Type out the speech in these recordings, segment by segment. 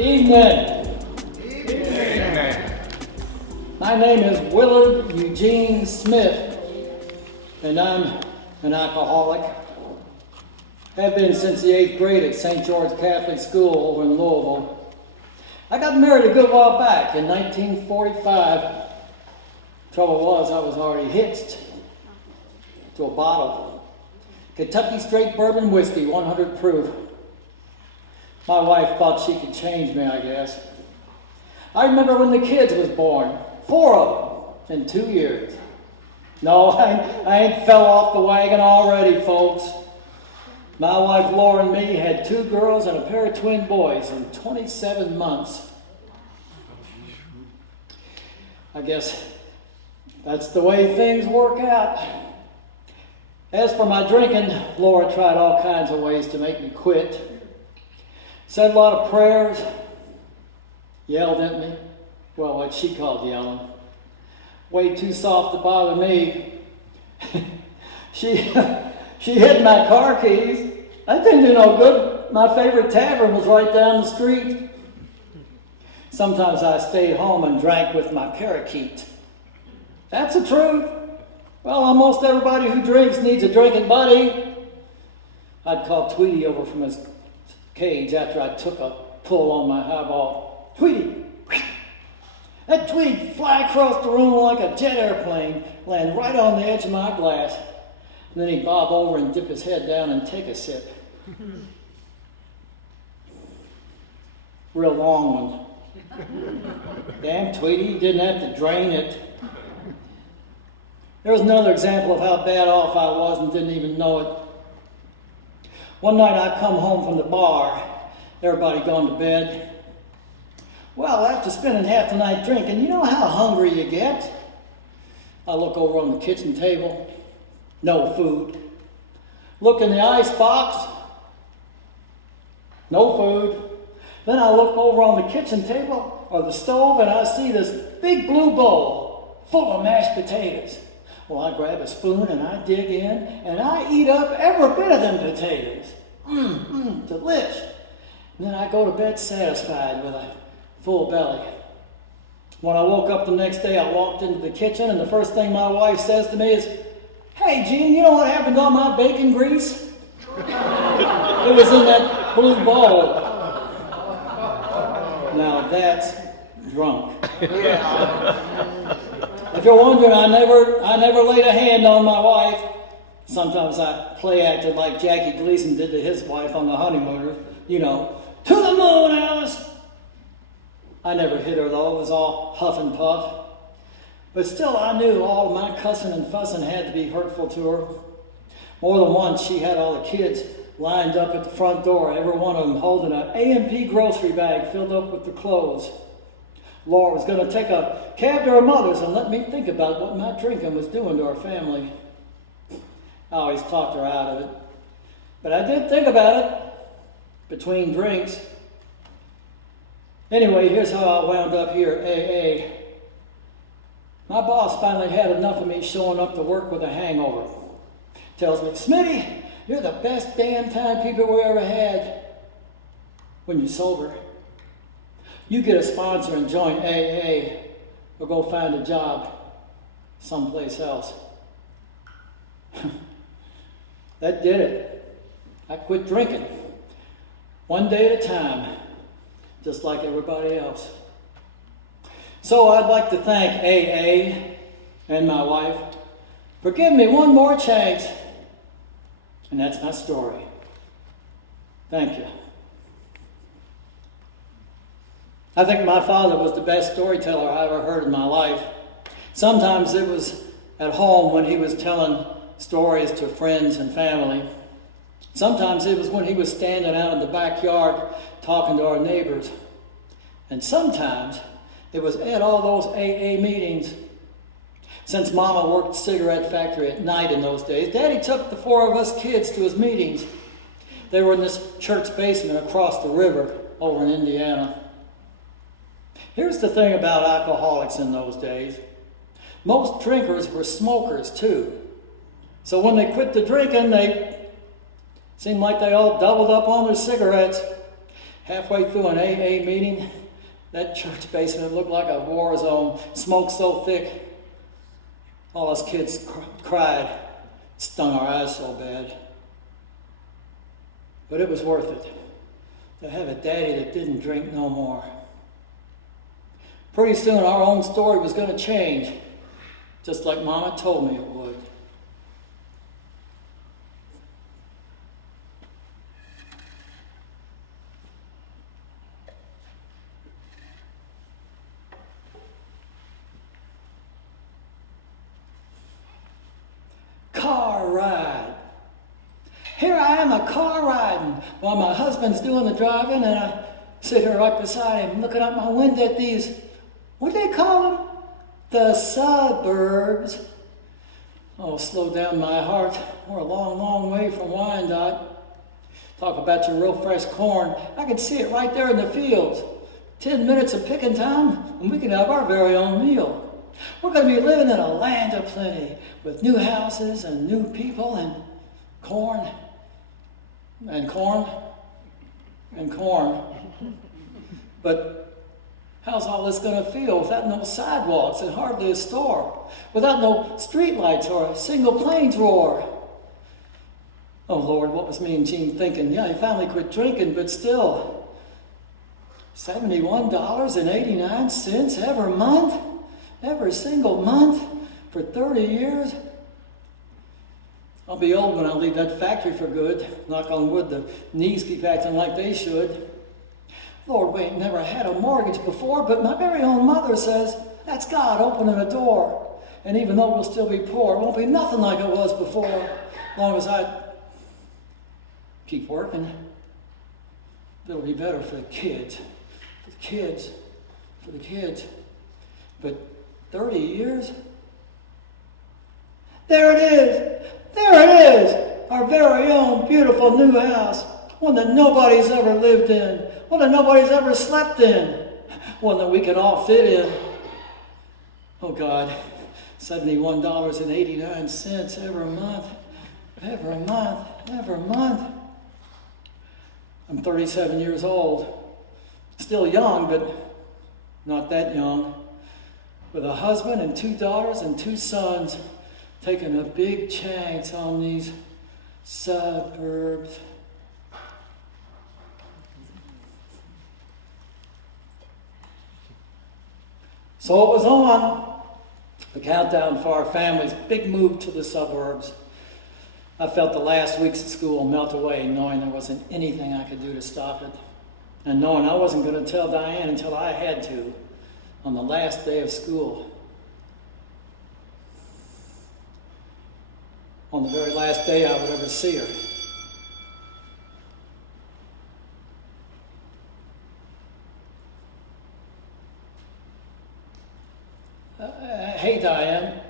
Evening. Amen. My name is Willard Eugene Smith, and I'm an alcoholic. Have been since the 8th grade at St. George Catholic School over in Louisville. I got married a good while back in 1945. Trouble was, I was already hitched to a bottle. Kentucky Straight Bourbon Whiskey, 100 proof. My wife thought she could change me, I guess. I remember when the kids was born, 4 of them in 2 years. No, I ain't fell off the wagon already, folks. My wife Laura and me had 2 girls and a pair of twin boys in 27 months. I guess that's the way things work out. As for my drinking, Laura tried all kinds of ways to make me quit. Said a lot of prayers, yelled at me. Well, what she called yelling. Way too soft to bother me. She hid my car keys. That didn't do no good. My favorite tavern was right down the street. Sometimes I stayed home and drank with my parakeet. That's the truth. Well, almost everybody who drinks needs a drinking buddy. I'd call Tweety over from his cage after I took a pull on my highball. Tweety! That Tweety fly across the room like a jet airplane, land right on the edge of my glass. And then he'd bob over and dip his head down and take a sip. Real long one. Damn Tweety, you didn't have to drain it. There was another example of how bad off I was and didn't even know it. One night I come home from the bar, everybody gone to bed. Well, after spending half the night drinking, you know how hungry you get? I look over on the kitchen table, no food. Look in the ice box, no food. Then I look over on the kitchen table or the stove and I see this big blue bowl full of mashed potatoes. Well, I grab a spoon and I dig in and I eat up every bit of them potatoes. Delish. And then I go to bed satisfied with a full belly. When I woke up the next day, I walked into the kitchen and the first thing my wife says to me is, "Hey, Gene, you know what happened to all my bacon grease?" It was in that blue bowl. Now that's drunk. If you're wondering, I never laid a hand on my wife. Sometimes I play acted like Jackie Gleason did to his wife on The Honeymooners. You know, to the moon, Alice. I never hit her though, it was all huff and puff. But still I knew all of my cussing and fussing had to be hurtful to her. More than once she had all the kids lined up at the front door, every one of them holding an A&P grocery bag filled up with their clothes. Laura was going to take a cab to her mother's and let me think about what my drinking was doing to our family. I always talked her out of it. But I did think about it between drinks. Anyway, here's how I wound up here at AA. My boss finally had enough of me showing up to work with a hangover. Tells me, "Smitty, you're the best damn timekeeper we ever had." When you're sober, you get a sponsor and join AA or go find a job someplace else. That did it. I quit drinking. One day at a time, just like everybody else. So I'd like to thank AA and my wife for giving me one more chance. And that's my story. Thank you. I think my father was the best storyteller I ever heard in my life. Sometimes it was at home when he was telling stories to friends and family. Sometimes it was when he was standing out in the backyard talking to our neighbors. And sometimes it was at all those AA meetings. Since Mama worked cigarette factory at night in those days, Daddy took the 4 of us kids to his meetings. They were in this church basement across the river over in Indiana. Here's the thing about alcoholics in those days. Most drinkers were smokers too. So when they quit the drinking, they seemed like they all doubled up on their cigarettes. halfway through an AA meeting, that church basement looked like a war zone. Smoke so thick, all us kids cried. It stung our eyes so bad. But it was worth it to have a daddy that didn't drink no more. Pretty soon our own story was going to change, just like Mama told me it would. Car ride. Here I am, a car riding while my husband's doing the driving, and I sit here right beside him looking out my window at these, what do they call them? The suburbs. Oh, slow down my heart. We're a long, long way from Wyandotte. Talk about your real fresh corn. I can see it right there in the fields. 10 minutes of picking time, and we can have our very own meal. We're going to be living in a land of plenty with new houses and new people and corn and corn and corn. But how's all this going to feel without no sidewalks and hardly a store, without no streetlights or a single plane's roar? Oh Lord, what was me and Gene thinking? Yeah, he finally quit drinking, but still, $71.89 every month? Every single month for 30 years? I'll be old when I leave that factory for good. Knock on wood, the knees keep acting like they should. Lord, we ain't never had a mortgage before, but my very own mother says that's God opening a door. And even though we'll still be poor, it won't be nothing like it was before, as long as I keep working. It'll be better for the kids. For the kids. For the kids. But 30 years? There it is! There it is! Our very own beautiful new house. One that nobody's ever lived in. One that nobody's ever slept in. One that we can all fit in. Oh God, $71.89 every month. Every month. Every month. I'm 37 years old. Still young, but not that young. With a husband and 2 daughters and 2 sons, taking a big chance on these suburbs. So it was on. The countdown for our family's big move to the suburbs. I felt the last weeks at school melt away, knowing there wasn't anything I could do to stop it. And knowing I wasn't going to tell Diane until I had to. On the last day of school, on the very last day I would ever see her. Hey, Diane.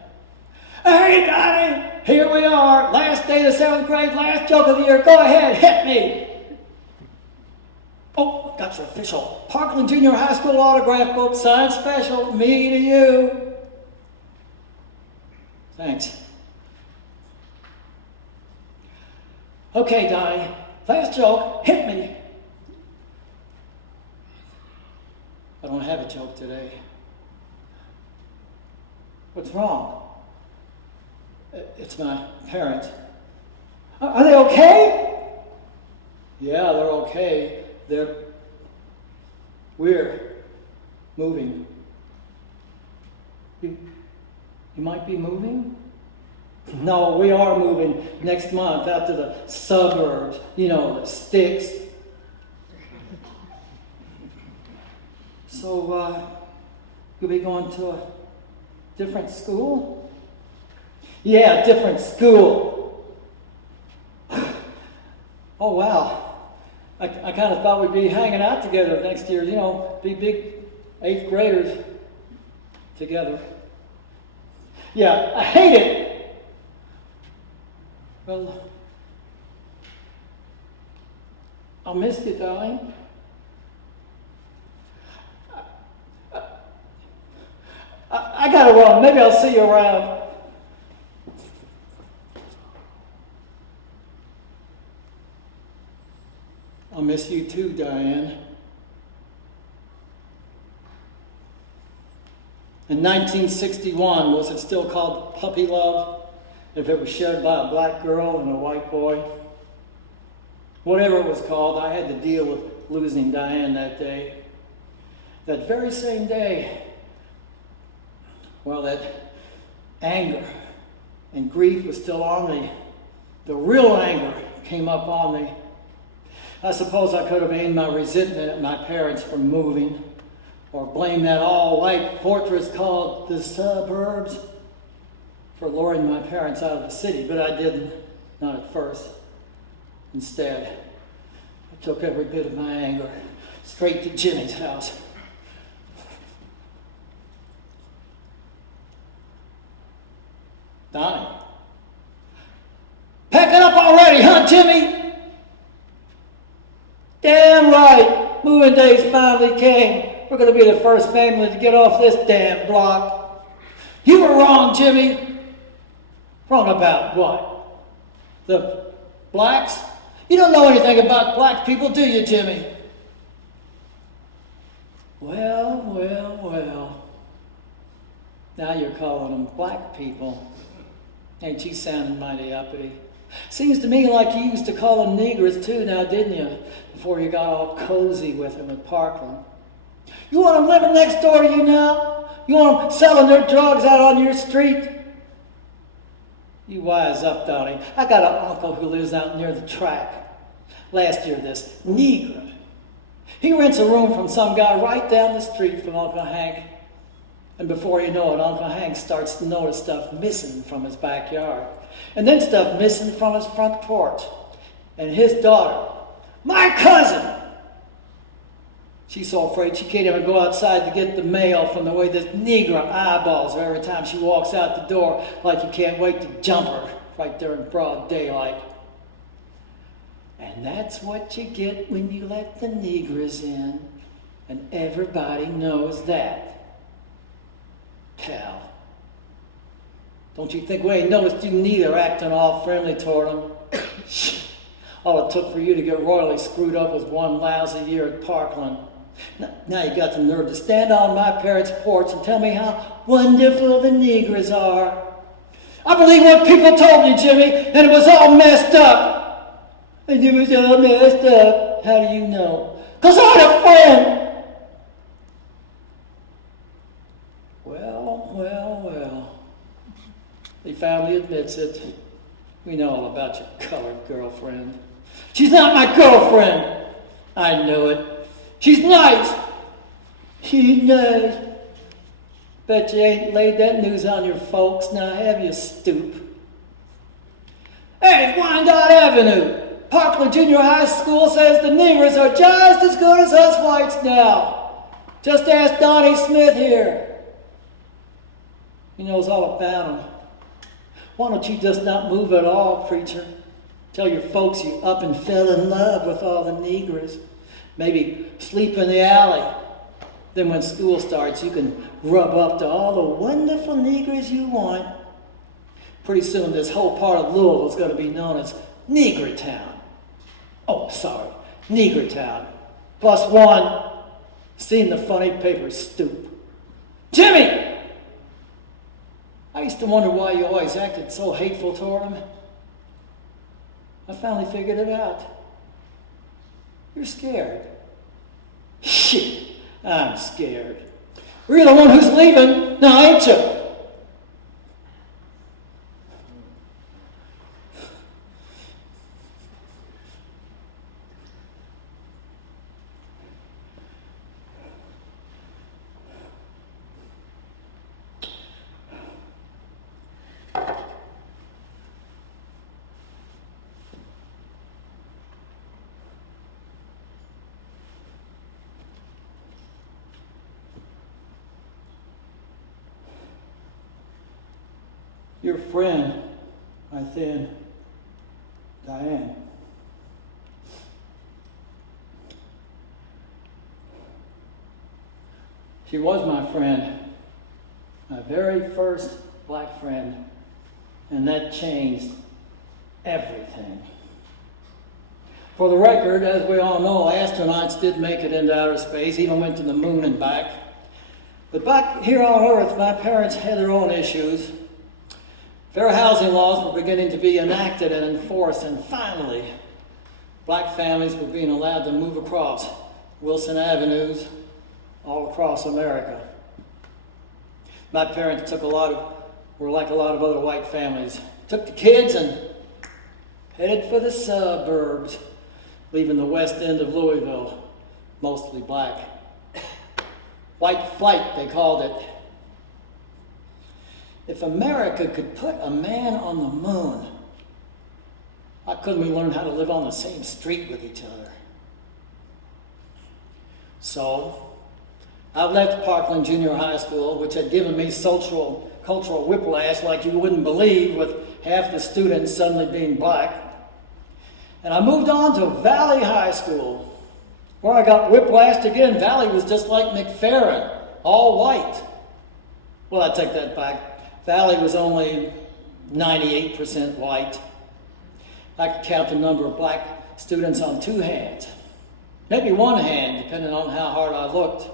Hey, Diane! Here we are, last day of the 7th grade, last joke of the year. Go ahead, hit me! Oh, got your official Parkland Junior High School autograph book, signed special, me to you. Thanks. Okay, Di, last joke, hit me. I don't have a joke today. What's wrong? It's my parents. Are they okay? Yeah, they're okay. We're moving. You might be moving? No, we are moving next month out to the suburbs, the sticks. So, you'll be going to a different school? Yeah, different school. Oh, wow. I kind of thought we'd be hanging out together next year, be big 8th graders together. Yeah, I hate it. Well, I'll miss you, darling. I gotta run. Maybe I'll see you around. I'll miss you too, Diane. In 1961, was it still called puppy love if it was shared by a black girl and a white boy? Whatever it was called, I had to deal with losing Diane that day. That very same day, well, that anger and grief was still on me. The real anger came up on me. I suppose I could have aimed my resentment at my parents for moving, or blamed that all-white fortress called the suburbs for luring my parents out of the city, but I didn't, not at first. Instead, I took every bit of my anger straight to Jimmy's house. Donnie. Pack it up already, huh, Jimmy? Damn right. Moving days finally came. We're going to be the first family to get off this damn block. You were wrong, Jimmy. Wrong about what? The blacks? You don't know anything about black people, do you, Jimmy? Well. Now you're calling them black people. Ain't you sounding mighty uppity? Seems to me like you used to call them niggers too now, didn't you? Before you got all cozy with them at Parkland. You want them living next door to you now? You want them selling their drugs out on your street? You wise up, Donnie. I got an uncle who lives out near the track. Last year, this Negro. He rents a room from some guy right down the street from Uncle Hank. And before you know it, Uncle Hank starts to notice stuff missing from his backyard. And then stuff missing from his front porch. And his daughter, my cousin, she's so afraid she can't even go outside to get the mail from the way this Negro eyeballs her every time she walks out the door, like you can't wait to jump her right there in broad daylight. And that's what you get when you let the Negroes in. And everybody knows that. Pal. Don't you think we ain't noticed you neither acting all friendly toward them? All it took for you to get royally screwed up was one lousy year at Parkland. Now you got the nerve to stand on my parents' porch and tell me how wonderful the Negroes are. I believe what people told me, Jimmy, and it was all messed up. And it was all messed up. How do you know? 'Cause I had a friend. Well. He finally admits it. We know all about your colored girlfriend. She's not my girlfriend. I know it. She's nice. She's nice. Bet you ain't laid that news on your folks, now have you, stoop? Hey, Wyandotte Avenue. Parkland Junior High School says the Negroes are just as good as us whites now. Just ask Donnie Smith here. He knows all about them. Why don't you just not move at all, preacher? Tell your folks you up and fell in love with all the Negroes. Maybe sleep in the alley. Then when school starts, you can rub up to all the wonderful Negroes you want. Pretty soon, this whole part of Louisville is going to be known as Negrotown. Oh, sorry, Negrotown. +1. Seen the funny paper, stoop. Jimmy! I used to wonder why you always acted so hateful toward him. I finally figured it out. You're scared. Shit, I'm scared. You're the one who's leaving, now ain't you? Your friend, my thin Diane. She was my friend, my very first black friend, and that changed everything. For the record, as we all know, astronauts did make it into outer space, even went to the moon and back. But back here on earth, my parents had their own issues. Fair housing laws were beginning to be enacted and enforced, and finally, black families were being allowed to move across Wilson Avenues all across America. My parents were like a lot of other white families. Took the kids and headed for the suburbs, leaving the west end of Louisville, mostly black. White flight, they called it. If America could put a man on the moon, why couldn't we learn how to live on the same street with each other? So, I left Parkland Junior High School, which had given me cultural whiplash like you wouldn't believe, with half the students suddenly being black. And I moved on to Valley High School, where I got whiplashed again. Valley was just like McFerrin, all white. Well, I take that back. Valley was only 98% white. I could count the number of black students on 2 hands. Maybe 1 hand, depending on how hard I looked.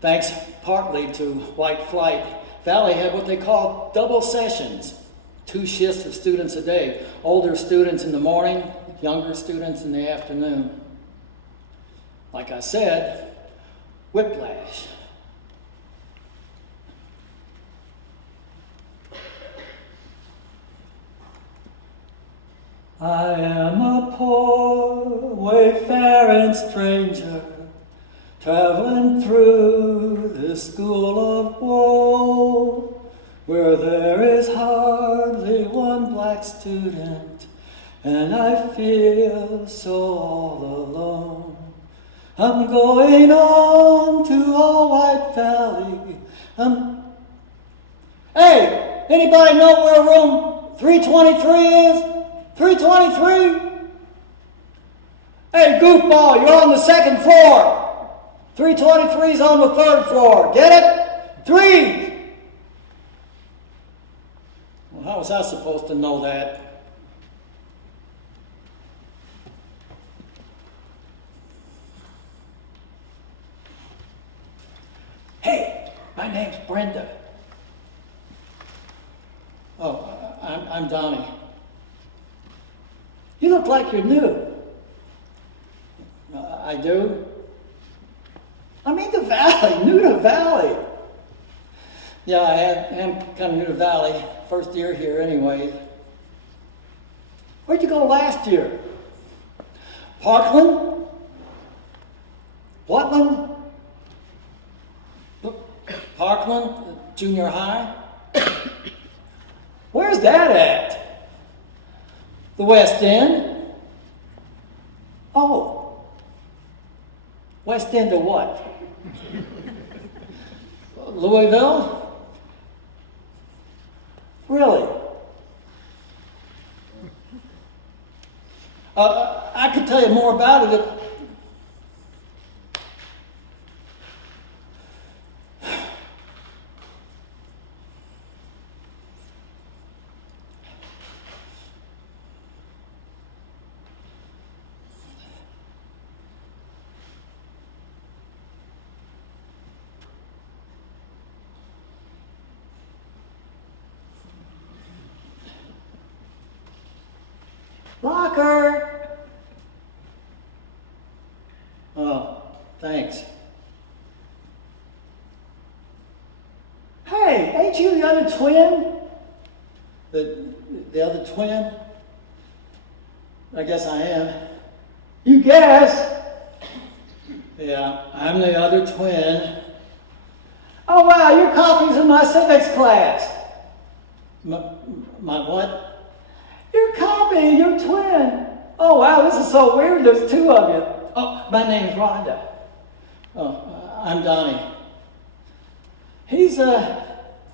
Thanks partly to white flight, Valley had what they call double sessions. 2 shifts of students a day. Older students in the morning, younger students in the afternoon. Like I said, whiplash. I am a poor, wayfaring stranger, traveling through this school of woe, where there is hardly one black student, and I feel so all alone. I'm going on to a White Valley. Hey, anybody know where room 323 is? 323? Hey, goofball, you're on the 2nd floor. 323 is on the 3rd floor. Get it? 3! Well, how was I supposed to know that? Hey, my name's Brenda. Oh, I'm Donnie. You look like you're new. I do? I mean the Valley, new to Valley. Yeah, I am kind of new to Valley. First year here anyway. Where'd you go last year? Parkland? Whatland? Parkland, junior high? Where's that at? The West End? Oh. West End of what? Louisville? Really? I could tell you more about it if... Locker! Oh, thanks. Hey, ain't you the other twin? The other twin? I guess I am. You guess? Yeah, I'm the other twin. Oh wow, you're copies in my civics class. My what? You're copying your twin. Oh, wow, this is so weird. There's 2 of you. Oh, my name's Rhonda. Oh, I'm Donnie. He's, I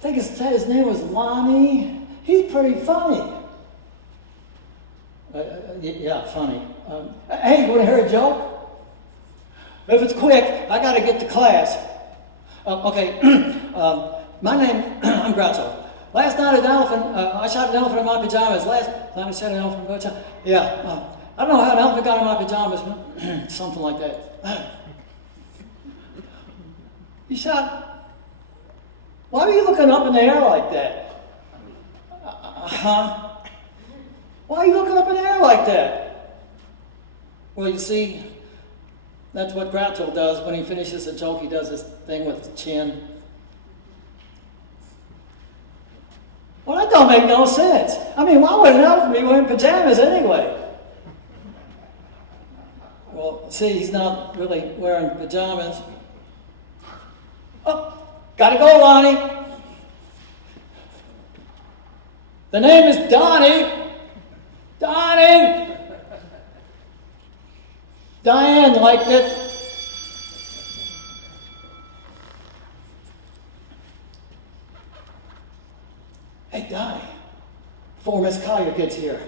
think his name was Lonnie. He's pretty funny. Yeah, funny. Hey, you want to hear a joke? If it's quick, I got to get to class. Okay, my name, I'm Groucho. Last night an elephant, I shot an elephant in my pajamas. Last night I shot an elephant in my pajamas. Yeah, I don't know how an elephant got in my pajamas, but something like that. You shot? Why were you looking up in the air like that? Huh? Why are you looking up in the air like that? Well, you see, that's what Groucho does when he finishes a joke. He does this thing with his chin. Well, that don't make no sense. I mean, why would an elephant be wearing pajamas anyway? Well, see, he's not really wearing pajamas. Oh, gotta go, Lonnie. The name is Donnie. Donnie! Diane liked it. Hey, Donnie, before Miss Collier gets here,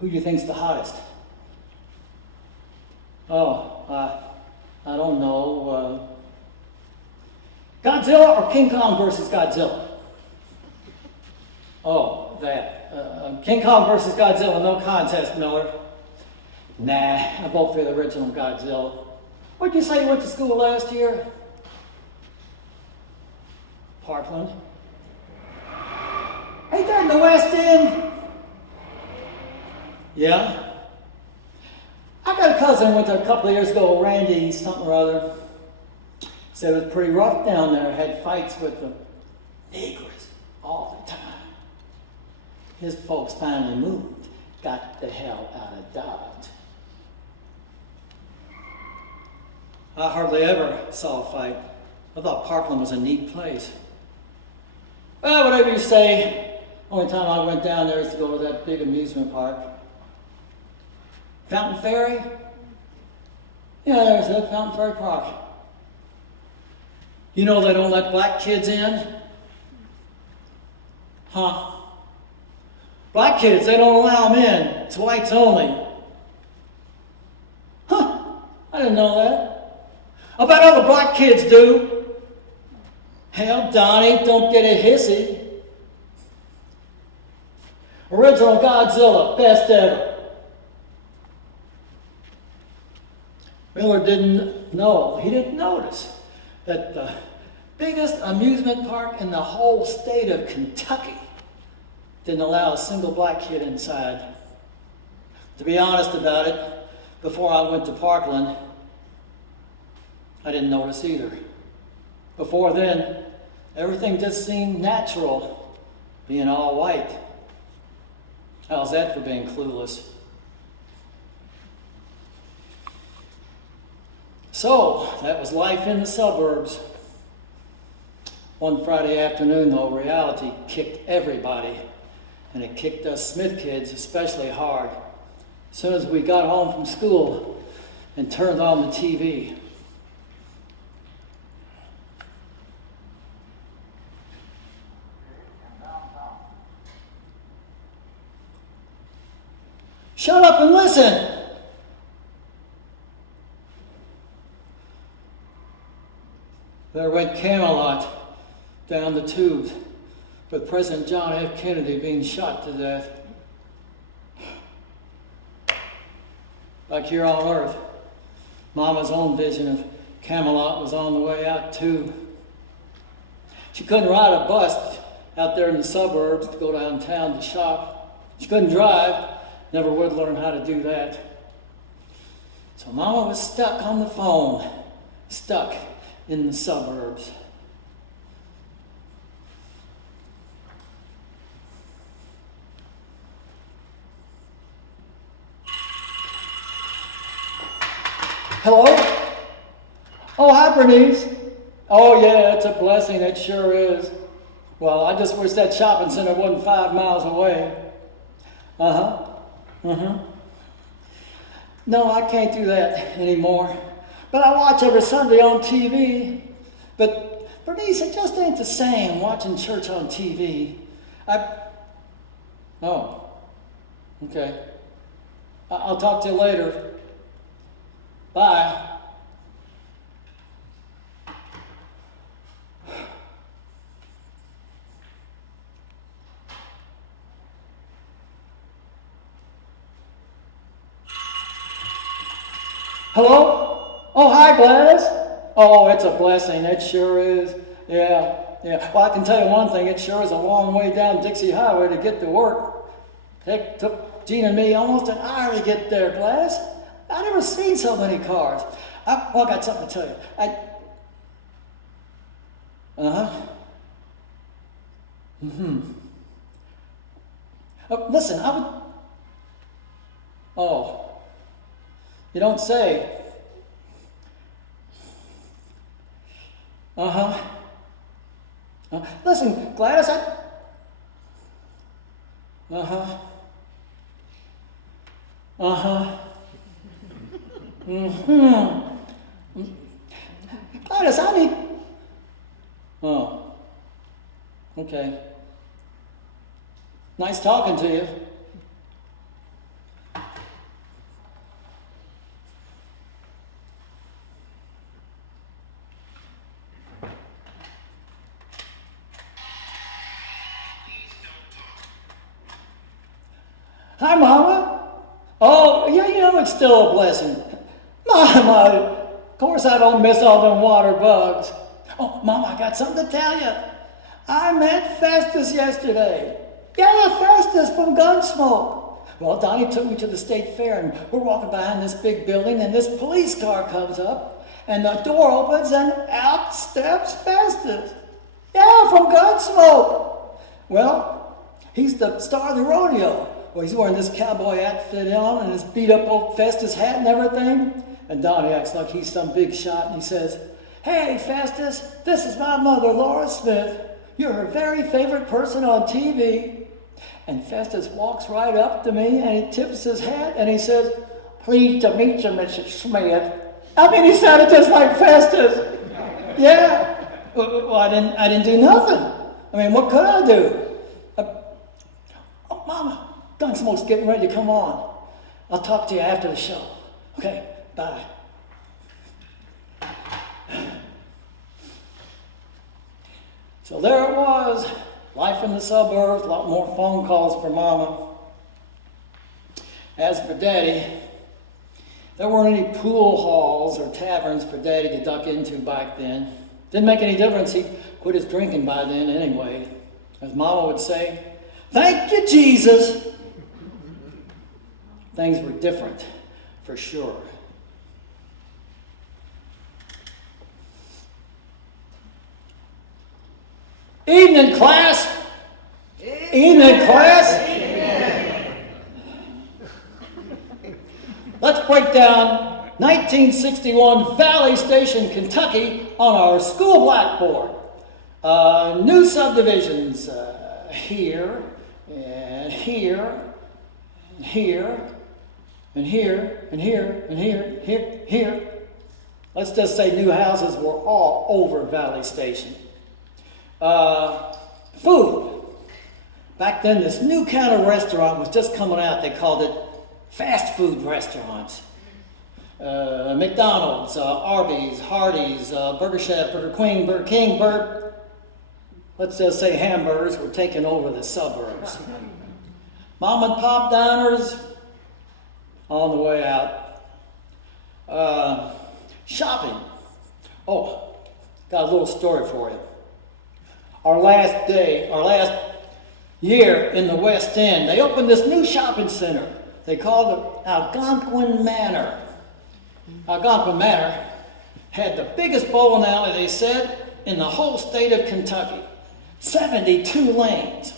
who do you think's the hottest? Oh, I don't know. Godzilla or King Kong versus Godzilla? Oh, that. King Kong versus Godzilla, no contest, Miller. Nah, I vote for the original Godzilla. What'd you say you went to school last year? Parkland. Ain't that in the West End? Yeah. I got a cousin who went there a couple of years ago, Randy something or other. Said it was pretty rough down there. Had fights with the Negroes all the time. His folks finally moved, got the hell out of Dodge. I hardly ever saw a fight. I thought Parkland was a neat place. Well, whatever you say. Only time I went down there is to go to that big amusement park. Fountain Ferry? Yeah, there's that Fountain Ferry Park. You know they don't let black kids in? Huh? Black kids, they don't allow them in. It's whites only. Huh? I didn't know that. I bet all the black kids do. Hell, Donnie, don't get a hissy. Original Godzilla, best ever. Miller didn't know, he didn't notice that the biggest amusement park in the whole state of Kentucky didn't allow a single black kid inside. To be honest about it, before I went to Parkland, I didn't notice either. Before then, everything just seemed natural, being all white. How's that for being clueless? So, that was life in the suburbs. One Friday afternoon, though, reality kicked everybody. And it kicked us Smith kids especially hard. As soon as we got home from school and turned on the TV. Shut up and listen! There went Camelot down the tubes, with President John F. Kennedy being shot to death. Back here on Earth, Mama's own vision of Camelot was on the way out too. She couldn't ride a bus out there in the suburbs to go downtown to shop. She couldn't drive, never would learn how to do that. So Mama was stuck on the phone, stuck in the suburbs. Hello? Oh, hi, Bernice. Oh, yeah, it's a blessing. It sure is. Well, I just wish that shopping center wasn't 5 miles away. Uh-huh. Mm-hmm. No, I can't do that anymore. But I watch every Sunday on TV. But, Bernice, it just ain't the same watching church on TV. Oh. Okay. I'll talk to you later. Bye. Hello? Oh, hi, Gladys. Oh, it's a blessing. It sure is. Yeah, yeah. Well, I can tell you one thing. It sure is a long way down Dixie Highway to get to work. It took Gene and me almost an hour to get there, Glass. I never seen so many cars. I got something to tell you. Listen, I would... Oh, you don't say. Listen, Gladys, Gladys, I need... Oh, okay. Nice talking to you. Hi, Mama. Oh, yeah, you know, it's still a blessing. Mama, of course I don't miss all them water bugs. Oh, Mama, I got something to tell you. I met Festus yesterday. Yeah, Festus from Gunsmoke. Well, Donnie took me to the state fair, and we're walking behind this big building, and this police car comes up, and the door opens, and out steps Festus. Yeah, from Gunsmoke. Well, he's the star of the rodeo. Well, he's wearing this cowboy outfit on and his beat-up old Festus hat and everything. And Donnie acts like he's some big shot, and he says, "Hey, Festus, this is my mother, Laura Smith. You're her very favorite person on TV." And Festus walks right up to me, and he tips his hat, and he says, "Pleased to meet you, Mrs. Smith." I mean, he sounded just like Festus. Yeah. Well, I didn't do nothing. I mean, what could I do? Oh, Mama. Gunsmoke's getting ready to come on. I'll talk to you after the show. Okay, bye. So there it was. Life in the suburbs, a lot more phone calls for Mama. As for Daddy, there weren't any pool halls or taverns for Daddy to duck into back then. Didn't make any difference. He quit his drinking by then anyway. As Mama would say, "Thank you, Jesus." Things were different, for sure. Evening, class. Evening, class. Let's break down 1961 Valley Station, Kentucky on our school blackboard. New subdivisions here, and here, and here, and here, and here, and here, here. Let's just say new houses were all over Valley Station. Food. Back then, this new kind of restaurant was just coming out. They called it fast food restaurants. McDonald's, Arby's, Hardee's, Burger Chef, Burger Queen, Burger King, let's just say hamburgers were taking over the suburbs. Mom and pop diners on the way out. Shopping. Oh, got a little story for you. Our last year in the West End, they opened this new shopping center. They called it Algonquin Manor. Algonquin Manor had the biggest bowling alley, they said, in the whole state of Kentucky. 72 lanes.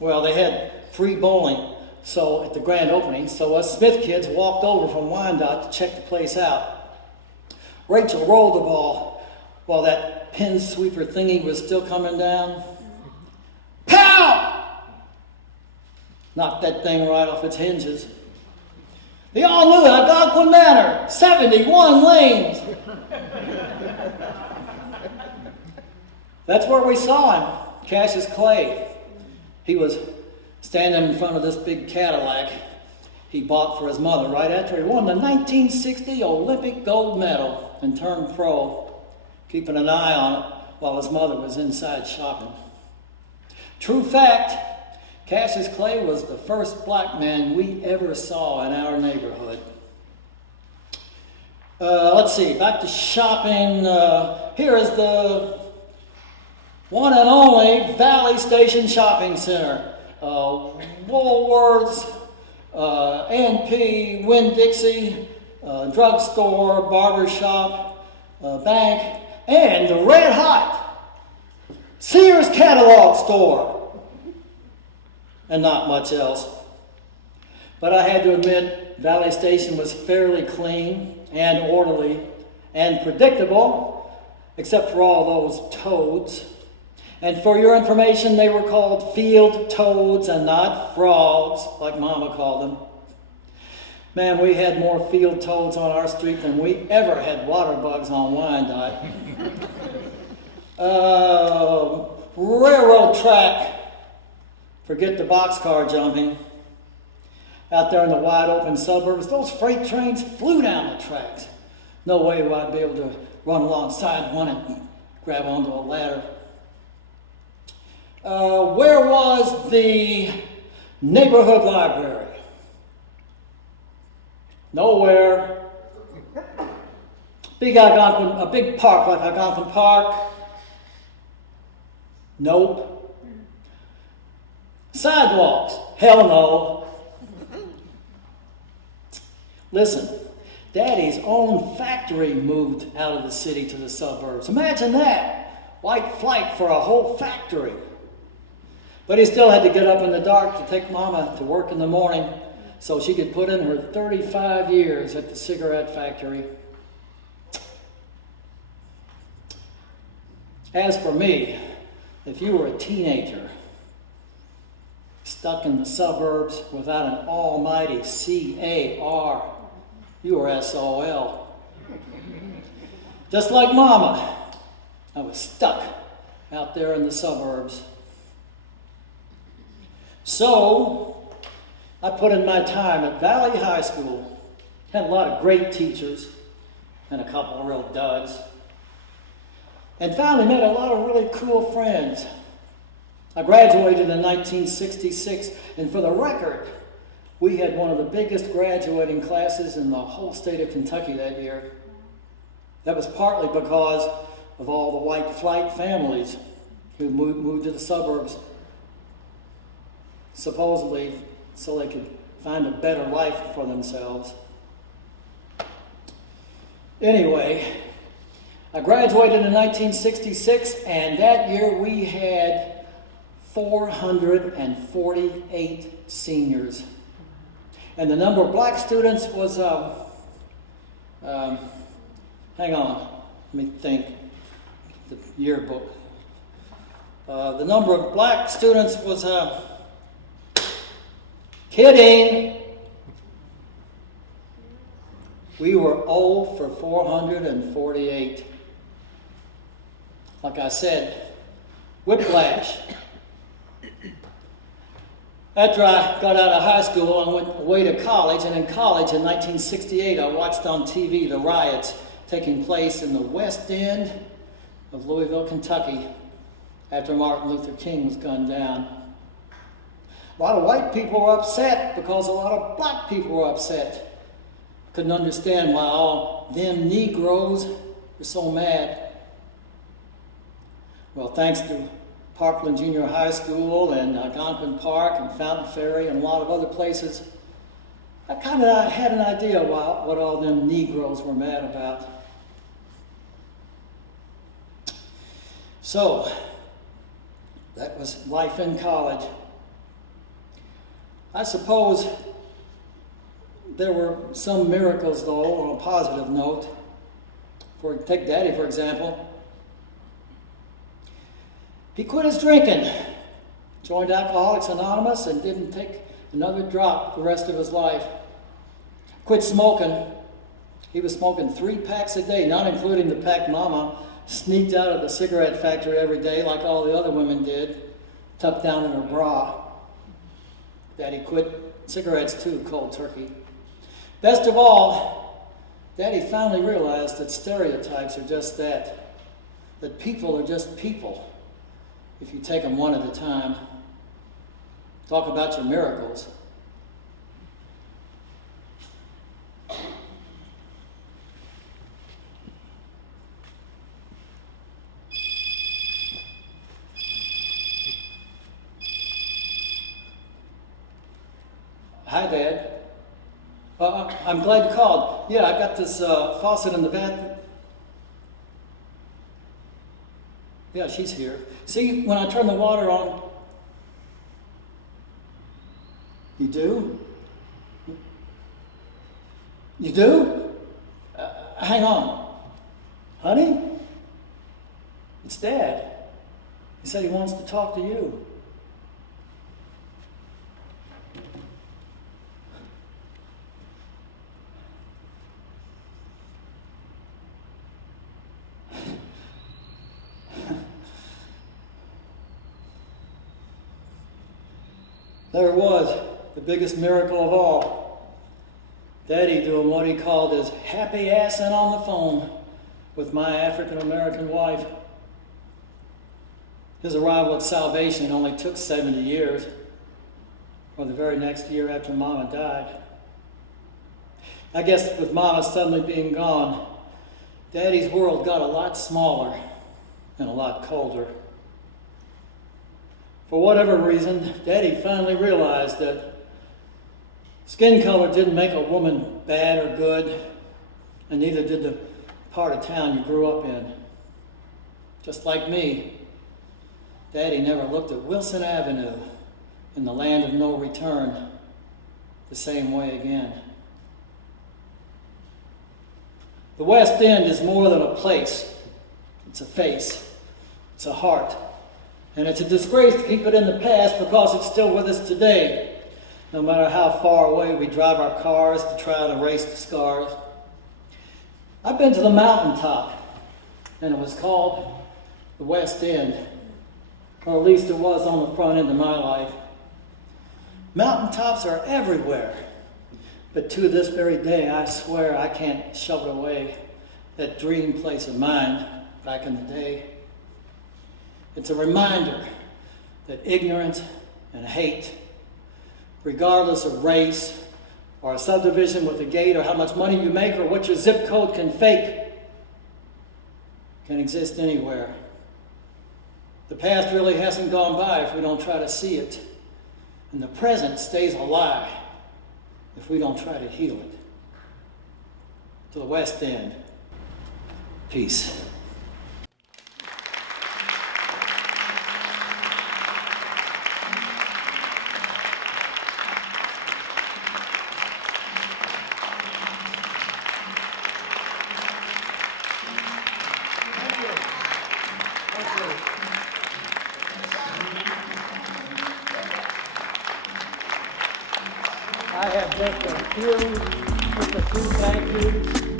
Well, they had free bowling at the grand opening, so us Smith kids walked over from Wyandotte to check the place out. Rachel rolled the ball while that pin sweeper thingy was still coming down. Pow! Knocked that thing right off its hinges. They all knew Algonquin Manor, 71 lanes. That's where we saw him, Cassius Clay. He was standing in front of this big Cadillac he bought for his mother right after he won the 1960 Olympic gold medal and turned pro, keeping an eye on it while his mother was inside shopping. True fact, Cassius Clay was the first black man we ever saw in our neighborhood. Let's see, back to shopping. Here is the one and only Valley Station Shopping Center. Woolworths, A&P, Winn-Dixie, drugstore, barber shop, bank, and the red hot Sears catalog store. And not much else. But I had to admit, Valley Station was fairly clean and orderly and predictable, except for all those toads. And for your information, they were called field toads and not frogs, like Mama called them. Man, we had more field toads on our street than we ever had water bugs on Wyandotte. Railroad track. Forget the boxcar jumping. Out there in the wide open suburbs, those freight trains flew down the tracks. No way would I be able to run alongside one and grab onto a ladder. Where was the neighborhood library? Nowhere. A big park like Algonquin Park? Nope. Sidewalks? Hell no. Listen, Daddy's own factory moved out of the city to the suburbs. Imagine that. White flight for a whole factory. But he still had to get up in the dark to take Mama to work in the morning so she could put in her 35 years at the cigarette factory. As for me, if you were a teenager stuck in the suburbs without an almighty CAR, you were SOL. Just like Mama, I was stuck out there in the suburbs. So, I put in my time at Valley High School. Had a lot of great teachers and a couple of real duds. And finally met a lot of really cool friends. I graduated in 1966, and for the record, we had one of the biggest graduating classes in the whole state of Kentucky that year. That was partly because of all the white flight families who moved to the suburbs, supposedly so they could find a better life for themselves. Anyway, I graduated in 1966, and that year we had 448 seniors. And the number of black students was, hang on, let me think, the yearbook. The number of black students was, kidding. We were 0 for 448. Like I said, whiplash. After I got out of high school, I went away to college, and in college in 1968, I watched on TV the riots taking place in the West End of Louisville, Kentucky, after Martin Luther King was gunned down. A lot of white people were upset because a lot of black people were upset. Couldn't understand why all them Negroes were so mad. Well, thanks to Parkland Junior High School and Algonquin Park and Fountain Ferry and a lot of other places, I kind of had an idea what all them Negroes were mad about. So, that was life in college. I suppose there were some miracles, though, on a positive note. Take Daddy, for example. He quit his drinking, joined Alcoholics Anonymous, and didn't take another drop the rest of his life. Quit smoking. He was smoking 3 packs a day, not including the pack Mama sneaked out of the cigarette factory every day like all the other women did, tucked down in her bra. Daddy quit cigarettes too, cold turkey. Best of all, Daddy finally realized that stereotypes are just that people are just people if you take them one at a time. Talk about your miracles. Hi, Dad. I'm glad you called. Yeah, I got this faucet in the bathroom. Yeah, she's here. See, when I turn the water on, you do? You do? Hang on. Honey? It's Dad. He said he wants to talk to you. There it was, the biggest miracle of all. Daddy doing what he called his happy assing on the phone with my African American wife. His arrival at salvation only took 70 years, or the very next year after Mama died. I guess with Mama suddenly being gone, Daddy's world got a lot smaller and a lot colder. For whatever reason, Daddy finally realized that skin color didn't make a woman bad or good, and neither did the part of town you grew up in. Just like me, Daddy never looked at Wilson Avenue in the land of no return the same way again. The West End is more than a place. It's a face. It's a heart. And it's a disgrace to keep it in the past because it's still with us today, no matter how far away we drive our cars to try and erase the scars. I've been to the mountaintop, and it was called the West End, or at least it was on the front end of my life. Mountaintops are everywhere, but to this very day, I swear I can't shove away that dream place of mine back in the day. It's a reminder that ignorance and hate, regardless of race or a subdivision with a gate or how much money you make or what your zip code can fake, can exist anywhere. The past really hasn't gone by if we don't try to see it, and the present stays a lie if we don't try to heal it. To the West End, peace. I have just a few thank yous.